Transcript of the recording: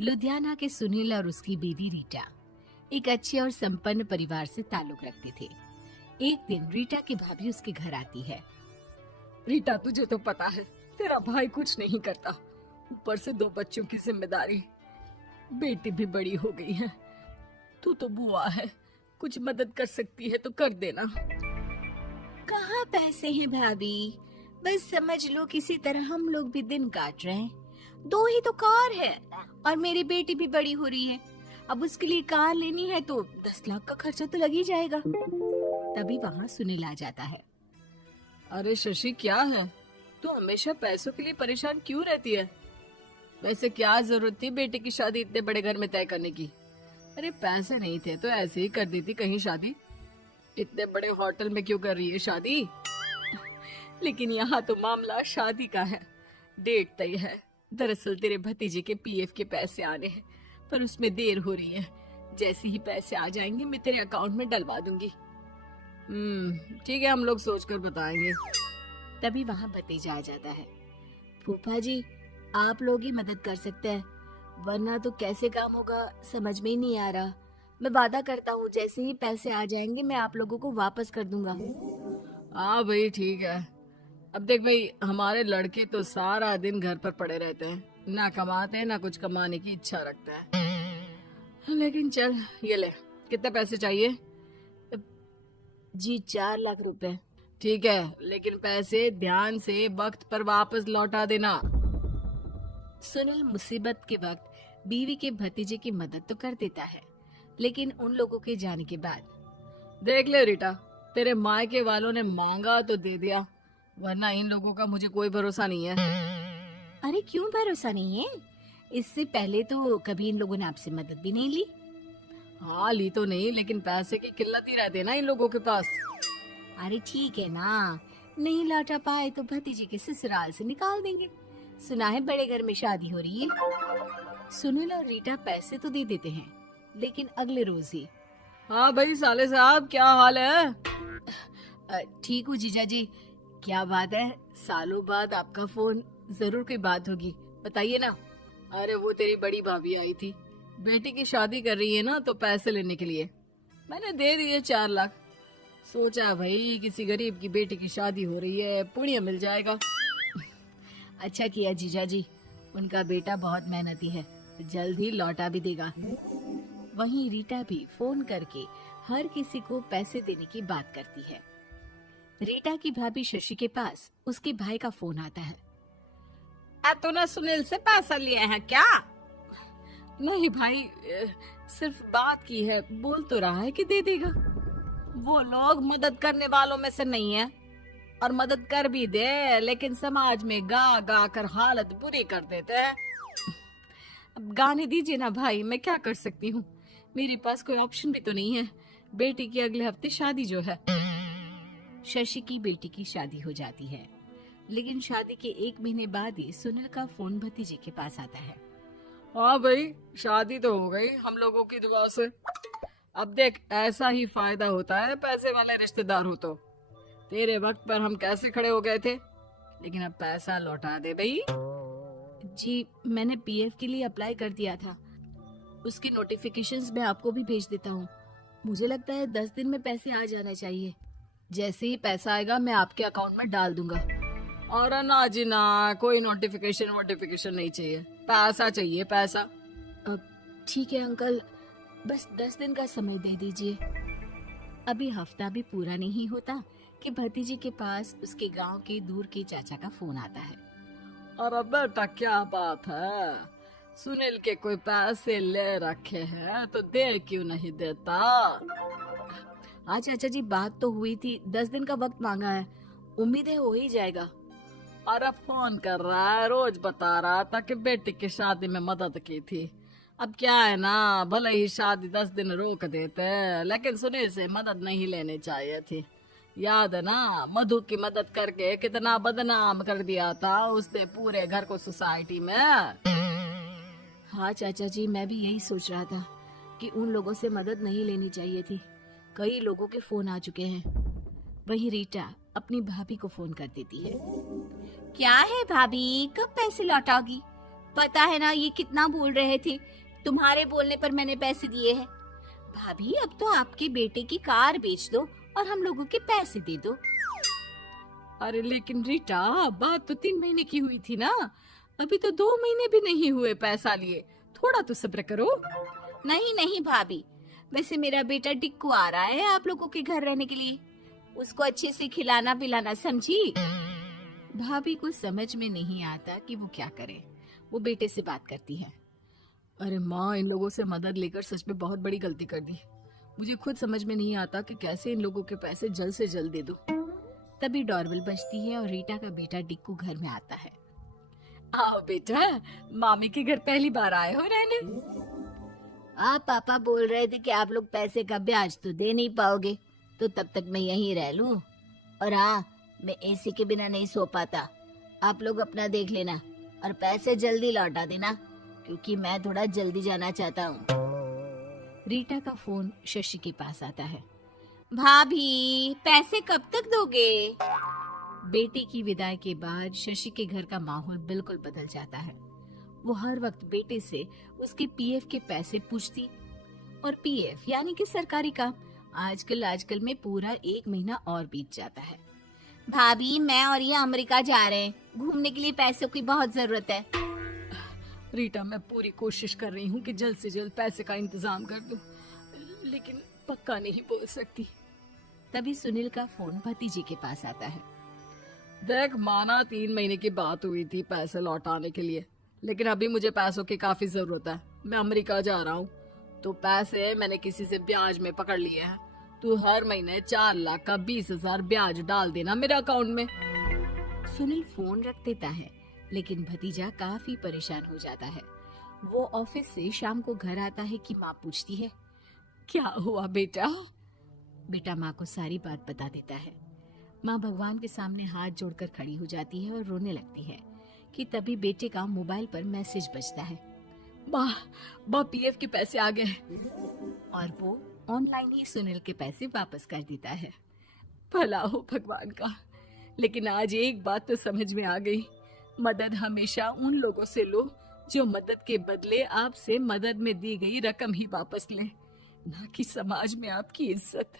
लुधियाना के सुनील और उसकी बीवी रीटा एक अच्छे और संपन्न परिवार से ताल्लुक रखते थे। एक दिन रीटा की भाभी उसके घर आती है। रीटा, तुझे तो पता है तेरा भाई कुछ नहीं करता, ऊपर से 2 बच्चों की जिम्मेदारी, बेटी भी बड़ी हो गई है। तू तो बुआ है, कुछ मदद कर सकती है तो कर देना। कहाँ पैसे हैं भाभी, बस समझ लो किसी तरह हम लोग भी दिन काट रहे हैं। 2 ही तो कार है और मेरी बेटी भी बड़ी हो रही है। अब उसके लिए कार लेनी है तो 10 लाख का खर्चा तो लग ही जाएगा। तभी वहाँ सुनील आ जाता है। अरे शशि, क्या है, तू हमेशा पैसों के लिए परेशान क्यों रहती है? वैसे क्या जरूरत थी बेटी की शादी इतने बड़े घर में तय करने की? अरे पैसे नहीं थे तो ऐसे ही कर देती कहीं शादी। इतने बड़े होटल में क्यों कर रही है शादी? लेकिन यहाँ तो मामला शादी का है, डेट तय है। दरअसल तेरे भतीजे के पीएफ के पैसे आने हैं, पर उसमें देर हो रही है। जैसे ही पैसे आ जाएंगे मैं तेरे अकाउंट में डलवा दूंगी। ठीक है, हम लोग सोचकर बताएंगे। तभी वहाँ भतीजा आ जाता है। फूफा जी, आप लोग ही मदद कर सकते हैं, वरना तो कैसे काम होगा समझ में ही नहीं आ रहा। मैं वादा करता हूँ जैसे ही पैसे आ जाएंगे मैं आप लोगों को वापस कर दूंगा। हाँ भाई, ठीक है। अब देख भाई, हमारे लड़के तो सारा दिन घर पर पड़े रहते हैं, ना कमाते हैं ना कुछ कमाने की इच्छा रखते हैं। लेकिन चल, ये ले, कितने पैसे चाहिए? जी 4 लाख रुपए। ठीक है, लेकिन पैसे ध्यान से वक्त पर वापस लौटा देना। सुनील मुसीबत के वक्त बीवी के भतीजे की मदद तो कर देता है, लेकिन उन लोगों के जाने के बाद देख ले रीटा, तेरे मायके वालों ने मांगा तो दे दिया, वरना इन लोगों का मुझे कोई भरोसा नहीं है। अरे क्यों भरोसा नहीं है? इससे पहले तो कभी इन लोगों ने आपसे मदद भी नहीं ली। हाँ, ली तो नहीं, लेकिन पैसे की किल्लत ही रहती है ना इन लोगों के पास। अरे ठीक है ना, नहीं लौटा पाए तो भतीजे के ससुराल से निकाल देंगे। सुना है बड़े घर में शादी हो रही है। सुनील और रीटा पैसे तो दे देते हैं, लेकिन अगले रोज ही। हाँ भाई साले साहब, क्या हाल है? ठीक हूँ जीजा जी। क्या बात है, सालों बाद आपका फोन, जरूर कोई बात होगी, बताइए ना। अरे वो तेरी बड़ी भाभी आई थी, बेटी की शादी कर रही है ना, तो पैसे लेने के लिए मैंने दे दिए 4 लाख। सोचा भाई किसी गरीब की बेटी की शादी हो रही है, पुण्य मिल जाएगा। अच्छा किया जीजा जी, उनका बेटा बहुत मेहनती है, जल्द ही लौटा भी देगा। वहीं रीटा भी फोन करके हर किसी को पैसे देने की बात करती है। रीटा की भाभी शशि के पास उसके भाई का फोन आता है। तूने सुनील से पैसा लिया है क्या? नहीं भाई, सिर्फ बात की है, बोल तो रहा है कि दे देगा। वो लोग मदद करने वालों में से नहीं है, और मदद कर भी दे लेकिन समाज में गा गा कर हालत बुरी कर देते हैं। अब गाने दीजिए ना भाई, मैं क्या कर सकती हूँ, मेरे पास कोई ऑप्शन भी तो नहीं है। बेटी की अगले हफ्ते शादी जो है। शशि की बेटी की शादी हो जाती है, लेकिन शादी के 1 महीने बाद ही सुनील का फोन भतीजे के पास आता है। हाँ भाई, शादी तो हो गई हम लोगों की दुआ से। अब देख, ऐसा ही फायदा होता है पैसे वाले रिश्तेदार हो तो। तेरे वक्त पर हम कैसे खड़े हो गए थे, लेकिन अब पैसा लौटा दे भाई। जी, मैंने पीएफ के लिए अप्लाई कर दिया था, उसकी नोटिफिकेशंस मैं आपको भी भेज देता हूँ। मुझे लगता है 10 दिन में पैसे आ जाना चाहिए। जैसे ही पैसा आएगा मैं आपके अकाउंट में डाल दूंगा। और ना जी ना, कोई नोटिफिकेशन नहीं चाहिए, पैसा चाहिए, पैसा। ठीक है अंकल, बस 10 दिन का समय दे दीजिए। अभी हफ्ता भी पूरा नहीं होता कि भतीजे के पास उसके गांव के दूर के चाचा का फोन आता है। अरे बेटा, क्या बात है, सुनील के कोई पैसे ले रखे हैं तो दे क्यों नहीं देता? हाँ चाचा जी, बात तो हुई थी, 10 दिन का वक्त मांगा है, उम्मीद है हो ही जाएगा। अरे फोन कर रहा है, रोज बता रहा था कि बेटी की शादी में मदद की थी। अब क्या है ना, भले ही शादी 10 दिन रोक देते, लेकिन सुनील से मदद नहीं लेनी चाहिए थी। याद है ना, मधु की मदद करके कितना बदनाम कर दिया था उसने पूरे घर को सोसाइटी में। हाँ चाचा जी, मैं भी यही सोच रहा था कि उन लोगों से मदद नहीं लेनी चाहिए थी। कई लोगों के फोन आ चुके हैं। वहीं रीटा अपनी भाभी को फोन कर देती है। क्या है भाभी, कब पैसे लौटाओगी? पता है ना ये कितना बोल रहे थे, तुम्हारे बोलने पर मैंने पैसे दिए हैं। भाभी अब तो आपके बेटे की कार बेच दो और हम लोगों के पैसे दे दो। अरे लेकिन रीटा, बात तो 3 महीने की हुई थी ना, अभी तो 2 महीने भी नहीं हुए पैसा लिए, थोड़ा तो सब्र करो। नहीं नहीं भाभी, वैसे मेरा बेटा टिक्कू आ रहा है आप लोगों के घर रहने के लिए, उसको अच्छे से खिलाना पिलाना, समझी? भाभी को समझ में नहीं आता कि वो क्या करे। वो बेटे से बात करती है। अरे माँ, इन लोगों से मदद लेकर सच में बहुत बड़ी गलती कर दी। मुझे खुद समझ में नहीं आता कि कैसे इन लोगों के पैसे जल्द से जल्द दे दूं। तभी डोरबेल बजती है और रीटा का बेटा टिक्कू घर में आता है। आओ बेटा, मामी के घर पहली बार आए हो रहने? आप पापा बोल रहे थे कि आप लोग पैसे का ब्याज तो दे नहीं पाओगे, तो तब तक मैं यहीं रह लूं। और हाँ, मैं एसी के बिना नहीं सो पाता। आप लोग अपना देख लेना और पैसे जल्दी लौटा देना, क्योंकि मैं थोड़ा जल्दी जाना चाहता हूँ। रीटा का फोन शशि के पास आता है। भाभी, पैसे कब तक दोगे? बेटे की विदाई के बाद शशि के घर का माहौल बिल्कुल बदल जाता है। वो हर वक्त बेटे से उसके पीएफ के पैसे पूछती, और पीएफ यानी कि सरकारी काम। आजकल में पूरा 1 महीना और बीत जाता है। भाभी, मैं और ये अमेरिका जा रहे हैं, घूमने के लिए पैसों की बहुत जरूरत है। रीटा, मैं पूरी कोशिश कर रही हूँ कि जल्द से जल्द पैसे का इंतजाम कर दूं, लेकिन पक्का नहीं बोल सकती। तभी सुनील का फोन भतीजे के पास आता है। देख माना 3 महीने की बात हुई थी पैसे लौटाने के लिए, लेकिन अभी मुझे पैसों की काफी जरूरत है। मैं अमेरिका जा रहा हूँ, तो पैसे मैंने किसी से ब्याज में पकड़ लिए हैं। तू हर महीने 4 लाख का 20,000 ब्याज डाल देना मेरे अकाउंट में। सुनील फोन रख देता है, लेकिन भतीजा काफी परेशान हो जाता है। वो ऑफिस से शाम को घर आता है कि माँ पूछती है, क्या हुआ बेटा? बेटा माँ को सारी बात बता देता है। माँ भगवान के सामने हाथ जोड़कर खड़ी हो जाती है और रोने लगती है कि तभी बेटे का मोबाइल पर मैसेज बजता है। बा पीएफ के पैसे आ गए। और वो ऑनलाइन ही सुनील के पैसे वापस कर देता है। भला हो भगवान का। लेकिन आज एक बात तो समझ में आ गई, मदद हमेशा उन लोगों से लो जो मदद के बदले आपसे मदद में दी गई रकम ही वापस लें, ना कि समाज में आपकी इज्जत।